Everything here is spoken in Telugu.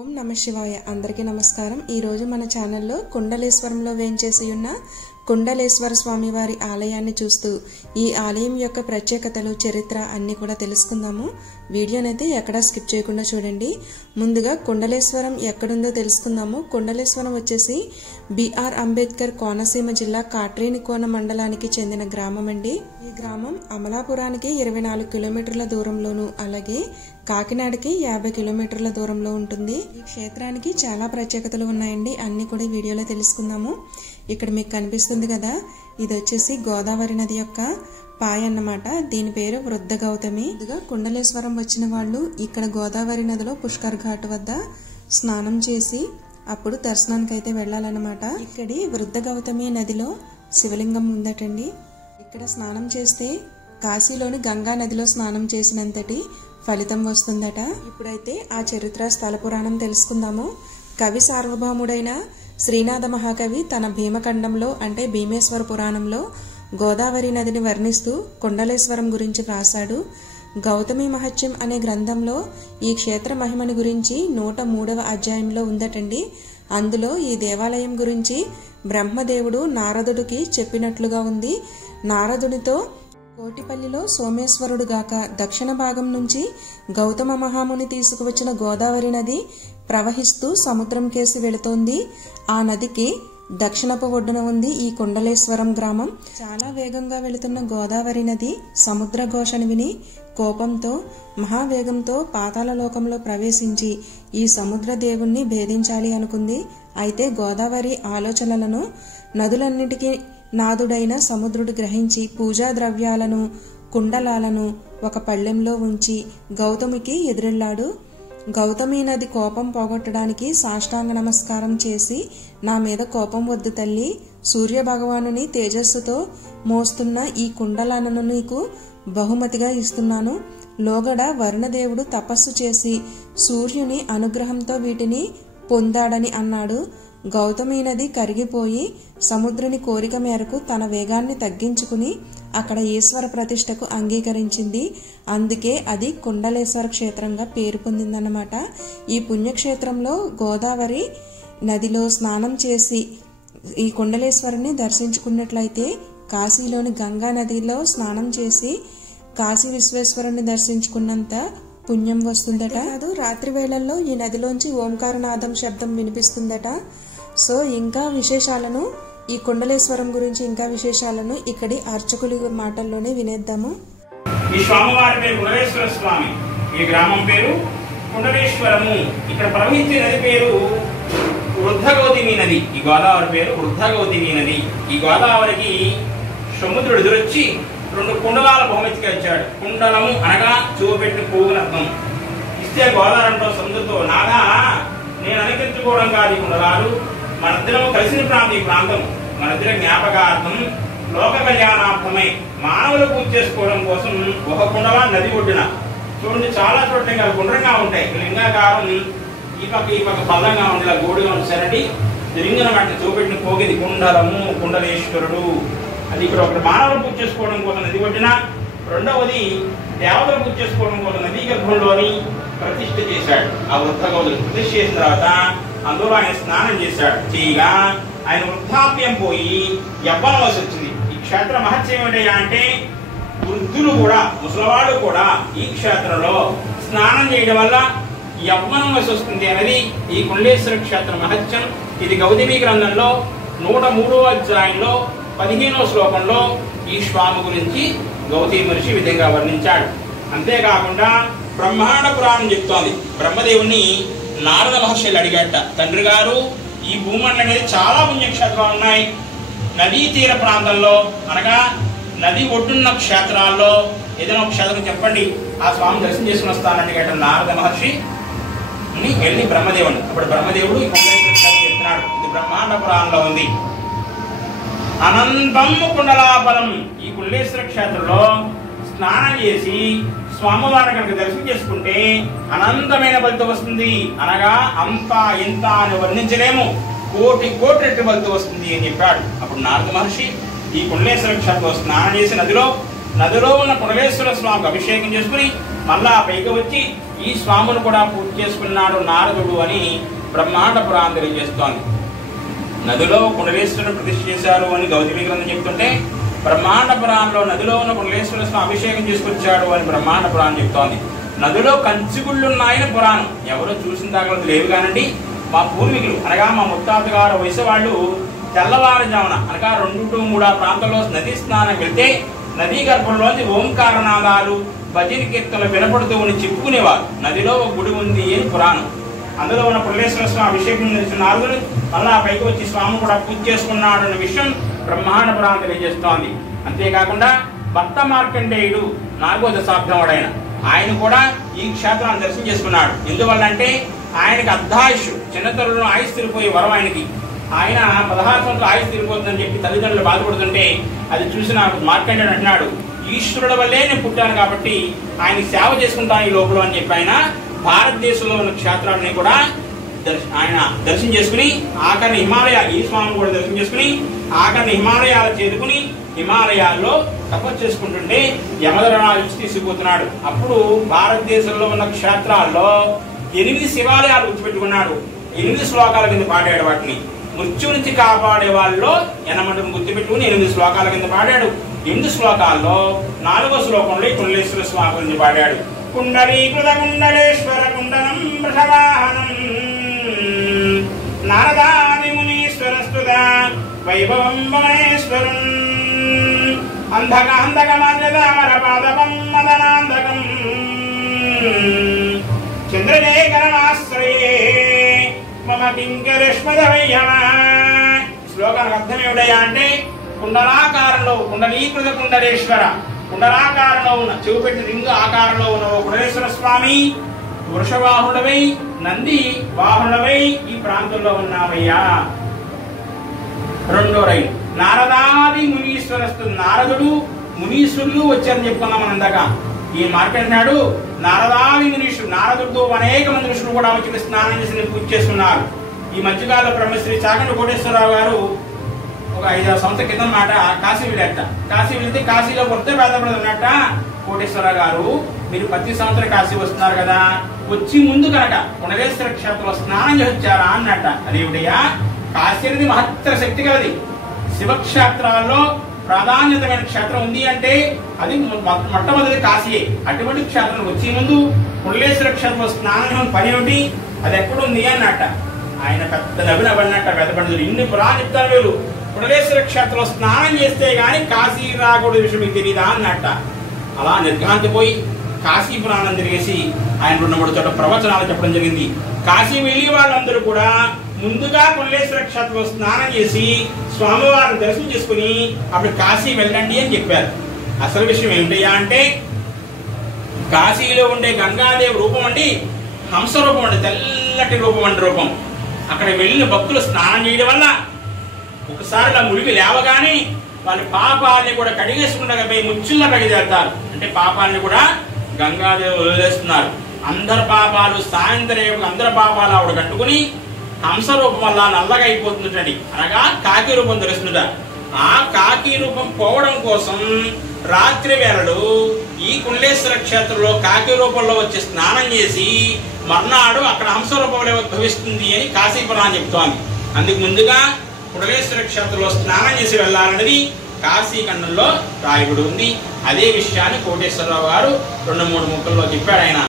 ఓం నమ శివాయ. అందరికీ నమస్కారం. ఈరోజు మన ఛానల్లో కుండలేశ్వరంలో వేంచేసి ఉన్న కుండలేశ్వర స్వామి వారి ఆలయాన్ని చూస్తూ ఈ ఆలయం యొక్క ప్రత్యేకతలు, చరిత్ర అన్నీ కూడా తెలుసుకుందాము. వీడియోనైతే ఎక్కడా స్కిప్ చేయకుండా చూడండి. ముందుగా కుండలేశ్వరం ఎక్కడుందో తెలుసుకుందాము. కుండలేశ్వరం వచ్చేసి బిఆర్ అంబేద్కర్ కోనసీమ జిల్లా కాట్రేనికోన మండలానికి చెందిన గ్రామం అండి. ఈ గ్రామం అమలాపురానికి 24 కిలోమీటర్ల దూరంలోను, అలాగే కాకినాడకి 50 కిలోమీటర్ల దూరంలో ఉంటుంది. ఈ క్షేత్రానికి చాలా ప్రత్యేకతలు ఉన్నాయండి. అన్ని కూడా వీడియోలో తెలుసుకుందాము. ఇక్కడ మీకు కనిపిస్తుంది కదా, ఇది వచ్చేసి గోదావరి నది యొక్క పాయ అన్నమాట. దీని పేరు వృద్ధ గౌతమి. ఇదిగా కుండలేశ్వరం వచ్చిన వాళ్ళు ఇక్కడ గోదావరి నదిలో పుష్కర్ ఘాట్ వద్ద స్నానం చేసి అప్పుడు దర్శనానికి అయితే వెళ్ళాలన్నమాట. ఇక్కడి వృద్ధ గౌతమి నదిలో శివలింగం ఉందటండి. ఇక్కడ స్నానం చేస్తే కాశీలోని గంగా నదిలో స్నానం చేసినంతటి ఫలితం వస్తుందట. ఇప్పుడైతే ఆ చరిత్ర స్థల పురాణం తెలుసుకుందాము. కవి సార్వభౌముడైన శ్రీనాథ మహాకవి తన భీమఖండంలో అంటే భీమేశ్వర పురాణంలో గోదావరి నదిని వర్ణిస్తూ కుండలేశ్వరం గురించి రాశాడు. గౌతమి మహత్యం అనే గ్రంథంలో ఈ క్షేత్ర మహిమని గురించి 103వ అధ్యాయంలో ఉందటండి. అందులో ఈ దేవాలయం గురించి బ్రహ్మదేవుడు నారదుడికి చెప్పినట్లుగా ఉంది. నారదునితో కోటిపల్లిలో సోమేశ్వరుడు గాక దక్షిణ భాగం నుంచి గౌతమ మహాముని తీసుకువచ్చిన గోదావరి నది ప్రవహిస్తూ సముద్రం కేసి వెళుతోంది. ఆ నదికి దక్షిణపు ఒడ్డున ఉంది ఈ కుండలేశ్వరం గ్రామం. చాలా వేగంగా వెళుతున్న గోదావరి నది సముద్ర ఘోషను విని కోపంతో మహావేగంతో పాతాళ లోకంలో ప్రవేశించి ఈ సముద్ర దేవుణ్ణి భేదించాలి అనుకుంది. అయితే గోదావరి ఆలోచనలను నదులన్నిటికీ నాదుడైన సముద్రుడు గ్రహించి పూజా ద్రవ్యాలను, కుండలాలను ఒక పళ్ళెంలో ఉంచి గౌతమికి ఎదురెళ్లాడు. గౌతమి నది కోపం పోగొట్టడానికి సాష్టాంగ నమస్కారం చేసి, నా మీద కోపం వద్దు తల్లి, సూర్య భగవానుని తేజస్సుతో మోస్తున్న ఈ కుండలాలను నీకు బహుమతిగా ఇస్తున్నాను. లోగడ వరుణదేవుడు తపస్సు చేసి సూర్యుని అనుగ్రహంతో వీటిని పొందాడని అన్నాడు. గౌతమి నది కరిగిపోయి సముద్రుని కోరిక మేరకు తన వేగాన్ని తగ్గించుకుని అక్కడ ఈశ్వర ప్రతిష్టకు అంగీకరించింది. అందుకే అది కుండలేశ్వర క్షేత్రంగా పేరు పొందిందన్నమాట. ఈ పుణ్యక్షేత్రంలో గోదావరి నదిలో స్నానం చేసి ఈ కుండలేశ్వరుని దర్శించుకున్నట్లయితే కాశీలోని గంగా నదిలో స్నానం చేసి కాశీ విశ్వేశ్వరుని దర్శించుకున్నంత పుణ్యం వస్తుందట. కాదు, రాత్రి వేళల్లో ఈ నదిలోంచి ఓంకారనాదం శబ్దం వినిపిస్తుందట. సో ఇంకా విశేషాలను, ఈ కుండలేశ్వరం గురించి ఇంకా విశేషాలను ఇక్కడి అర్చకుల మాటల్లోనే వినేద్దాము. ఈ స్వామివారి పేరు కుండలేశ్వర స్వామి. ఈ గ్రామం పేరు కుండలేశ్వరము. ఇక్కడ ప్రవహించే నది పేరు వృద్ధ గౌతమి నది. ఈ గోదావరి పేరు వృద్ధ గౌతమి నది. ఈ గోదావరికి సముద్రుడు ఎదురొచ్చి 2 కుండలాల బహుమతిగా ఇచ్చాడు. కుండలము అనగా చూపెట్టిన పోగునర్థం. ఇస్తే గోదావరితో సముద్రంతో నాగా నేను అనుకరించుకోవడం కాదు ఈ కుండలాలు, మనిద్దరము కలిసిన ప్రాంతం ఈ ప్రాంతం, మనిద్దరి జ్ఞాపకార్థం లోక కళ్యాణార్థమై మానవులు పూజ చేసుకోవడం కోసం ఒక కుండలా నది ఒడ్డున చూడండి. చాలా చోట్ల గుండ్రంగా ఉంటాయి. లింగాకారం ఈ పక్క పల్లంగా ఉంది, ఇలా గోడుగా ఉంచారండి. లింగం అంటే చూపెట్టిన పోగిది కుండలము, కుండలేశ్వరుడు. అది ఇక్కడ ఒకటి మానవులు పూజ చేసుకోవడం కోసం నది ఒడ్డున, రెండవది దేవతలు పూజ చేసుకోవడం కోసం నదీ గర్భంలోని ప్రతిష్ఠ చేశాడు. ఆ వృద్ధ గౌతులు ప్రతిష్ఠ చేసిన తర్వాత అందులో ఆయన స్నానం చేశాడు. చేయగా ఆయన వృద్ధాప్యం పోయి యవ్వనం వలస వచ్చింది. ఈ క్షేత్ర మహత్యం ఏమిటయ్యా అంటే వృద్ధులు కూడా, ముసలివాళ్ళు కూడా ఈ క్షేత్రంలో స్నానం చేయడం వల్ల యవ్వనం వలస వస్తుంది అనేది ఈ కుండలేశ్వర క్షేత్ర మహత్యం. ఇది గౌతమి గ్రంథంలో 103వ అధ్యాయంలో 15వ శ్లోకంలో ఈ స్వామి గురించి గౌతమి మహర్షి విధంగా వర్ణించాడు. అంతేకాకుండా బ్రహ్మాండ పురాణం చెప్తోంది. బ్రహ్మదేవుణ్ణి నారద మహర్షులు అడిగాట, తండ్రి గారు ఈ భూమండలం అనేది చాలా పుణ్యక్షేత్రాలు ఉన్నాయి, నదీ తీర ప్రాంతంలో అనగా నది ఒడ్డున్న క్షేత్రాల్లో ఏదైనా ఒక క్షేత్రం చెప్పండి, ఆ స్వామి దర్శనం చేసుకుని వస్తానని గట్ట నారద మహర్షి వెళ్ళి బ్రహ్మదేవుని. అప్పుడు బ్రహ్మదేవుడు ఈ కుండలేశ్వర క్షేత్రం చెప్తున్నాడు. ఇది బ్రహ్మాండ పురాణంలో ఉంది. అనంతం కుండలాబలం. ఈ కుండలేశ్వర క్షేత్రంలో స్నానం చేసి స్వామివారిని కనుక దర్శనం చేసుకుంటే అనంతమైన ఫలితం వస్తుంది. అనగా అంత ఇంత అని వర్ణించలేము, కోటి రెట్లు ఫలితం వస్తుంది అని చెప్పాడు. అప్పుడు నారద మహర్షి ఈ కుండలేశ్వర క్షేత్రంలో స్నానం చేసి నదిలో ఉన్న కుండలేశ్వర స్వామికి అభిషేకం చేసుకుని మళ్ళా పైకి వచ్చి ఈ స్వామును కూడా పూజ చేసుకున్నాడు నారదుడు అని బ్రహ్మాండ పురాణం తెలియజేస్తోంది. నదిలో కుండలేశ్వరుని ప్రతిష్ఠ చేశారు అని గౌతమి గ్రంథం చెప్తుంటే, బ్రహ్మాండ పురాణంలో నదిలో ఉన్న కుండలేశ్వర స్వామి అభిషేకం చేసుకొచ్చాడు అని బ్రహ్మాండ పురాణం చెప్తోంది. నదిలో కంచిగుళ్ళున్నాయని పురాణం. ఎవరో చూసిన దాఖలు లేవు కానండి. మా పూర్వీకులు అనగా మా ముత్తాత గారు వయసు వాళ్ళు తెల్లవారుజామున అనగా 2-3 ప్రాంతంలో నదీ స్నానం వెళ్తే నదీ గర్భంలోంచి ఓంకారనాదాలు భజన కీర్తనలు వినపడుతూ ఉండి చెప్పుకునేవారు. నదిలో ఒక గుడి ఉంది అని పురాణం. అందులో ఉన్న కుండలేశ్వర స్వామి అభిషేకం చేసిన నారదుడు మళ్ళా పైకి వచ్చి స్వామి కూడా పూజ చేసుకున్నాడు అన్న విషయం బ్రహ్మాండ పురాణం తెలియజేస్తోంది. అంతేకాకుండా భక్త మార్కండేయుడు 4వ దశాబ్దం ఆయన కూడా ఈ క్షేత్రాన్ని దర్శనం చేసుకున్నాడు. ఎందువల్ల అంటే ఆయనకి అర్ధాయుష్ చిన్నతరులను ఆయుష్ తిరిగిపోయే వరం ఆయనకి. ఆయన 16 సంవత్సరాలు ఆయుష్ తిరిగిపోతుందని చెప్పి తల్లిదండ్రులు బాధపడుతుంటే అది చూసిన మార్కండేయుడు అంటున్నాడు, ఈశ్వరుడు వల్లే నేను పుట్టాను కాబట్టి ఆయన సేవ చేసుకుంటాను ఈ లోపల అని చెప్పి ఆయన భారతదేశంలో ఉన్న క్షేత్రాలని కూడా ఆయన దర్శనం చేసుకుని ఆఖరిని హిమాలయాలు ఈ స్వామిని కూడా దర్శనం చేసుకుని ఆఖరిని హిమాలయాలు చేరుకుని హిమాలయాల్లో తపస్సు చేసుకుంటుంటే యమధర్మరాజు తీసుకుపోతున్నాడు. అప్పుడు భారతదేశంలో ఉన్న క్షేత్రాల్లో 8 శివాలయాలు గుర్తుపెట్టుకున్నాడు. 8 శ్లోకాల కింద పాడాడు. వాటిని మృత్యు నుంచి కాపాడే వాళ్ళలో యనమంటను గుర్తుపెట్టుకుని 8 శ్లోకాల కింద పాడాడు. 8 శ్లోకాల్లో 4వ శ్లోకంలో కుండలేశ్వర స్వామి గురించి పాడాడు. కుండలీకృత కుండలేశ్వర కుండలం వృషవాహనం నారదాది మునీశ్వర స్తుత వైభవం వమనేశ్వరం అంధక మాన్యదామర పాదపం మదనాంధకం చంద్రజయకరమాశ్రయే మమ కింకరిష్మదవయ్యమ. శ్లోకానికి అర్థం ఏమిటయ్యా అంటే కుండలాకారంలో కుండలీకృత కుండలేశ్వర కుండలాకారంలో ఉన్న చెవుపెట్టి రింగు ఆకారంలో ఉన్న ఓ కుండలేశ్వర స్వామి వృషవాహుడవై నంది వాహుడవై ఈ ప్రాంతంలో ఉన్నావయ్యా. 2వ రైలు నారదాది మునీశ్వరస్తు నారదుడు మునీశ్వరులు వచ్చారని చెప్పుకున్నాం మనం ఇందాక. ఈ మార్కంటున్నాడు నారదాది మునీశ్వరుడు నారదుడితో అనేక మంది ఋషులు కూడా వచ్చి స్నానం చేసి పూజ చేసుకున్నారు. ఈ మధ్యకాలంలో బ్రహ్మశ్రీ చాగంటి కోటేశ్వరరావు గారు ఒక 5-6 సంవత్సరాల క్రితం మాట కాశీ వెళ్ళట. కాశీ వెళ్తే కాశీలో కొడితే బాధపడదు అన్నట్ట. కోటేశ్వరరావు గారు మీరు ప్రతి సంవత్సరం కాశీ వస్తున్నారు కదా, వచ్చి ముందు కనుక కుండలేశ్వర క్షేత్రంలో స్నానం చేసి వచ్చారా అన్నట్ట. అదేమిటయ్యా, కాశీ అనేది మహత్తర శక్తి కలది. శివక్షేత్రాల్లో ప్రాధాన్యతమైన క్షేత్రం ఉంది అంటే అది మొట్టమొదటి కాశీయే. అటువంటి క్షేత్రం వచ్చే ముందు కుండలేశ్వర క్షేత్రంలో స్నానం పని ఏమిటి, అది ఎక్కడుంది అన్నట్ట. ఆయన పెద్ద నవ్వినబడినట్ట పెద్ద పండితులు. ఇన్ని పురాణం చెప్తారు వీళ్ళు. కుండలేశ్వర క్షేత్రంలో స్నానం చేస్తే గాని కాశీ రాకూడదు విషయం మీకు తెలియదా అన్నట్ట. అలా నిర్ఘాంతిపోయి కాశీ పురాణం తిరిగేసి ఆయన 2-3 చోట్ల ప్రవచనాలు చెప్పడం జరిగింది. కాశీ వెళ్లి వాళ్ళందరూ కూడా ముందుగా కుండలేశ్వర క్షేత్రంలో స్నానం చేసి స్వామివారిని దర్శనం చేసుకుని అప్పుడు కాశీ వెళ్ళండి అని చెప్పారు. అసలు విషయం ఏమిటయ్యా అంటే కాశీలో ఉండే గంగాదేవి రూపం అండి హంస రూపం అండి, తెల్లటి రూపం అండి రూపం. అక్కడ వెళ్ళిన భక్తులు స్నానం చేయడం వల్ల ఒకసారి ఇలా మునిగి లేవగానే వాళ్ళ పాపాలని కూడా కడిగేసుకుంటా పోయి ముచ్చుల్లో కడిగేస్తారు. అంటే పాపాలని కూడా గంగాదేవి వదిలేస్తున్నారు. అందరి పాపాలు సాయంత్రం అందరి పాపాలు ఆవిడ కట్టుకుని హంస రూపం వల్ల నల్లగా అయిపోతుందండి, అనగా కాకి రూపం తెలుస్తుందా. ఆ కాకి రూపం పోవడం కోసం రాత్రి వేళలు ఈ కుండలేశ్వర క్షేత్రంలో కాకి రూపంలో వచ్చి స్నానం చేసి మర్నాడు అక్కడ హంస రూపంలో ఉద్భవిస్తుంది అని కాశీపురాణం చెప్తోంది. అందుకు ముందుగా కుండలేశ్వర క్షేత్రంలో స్నానం చేసి వెళ్ళాలన్నది కాశీఖండంలో రాయబడి ఉంది. అదే విషయాన్ని కోటేశ్వరరావు గారు 2-3 ముక్కల్లో చెప్పాడు ఆయన.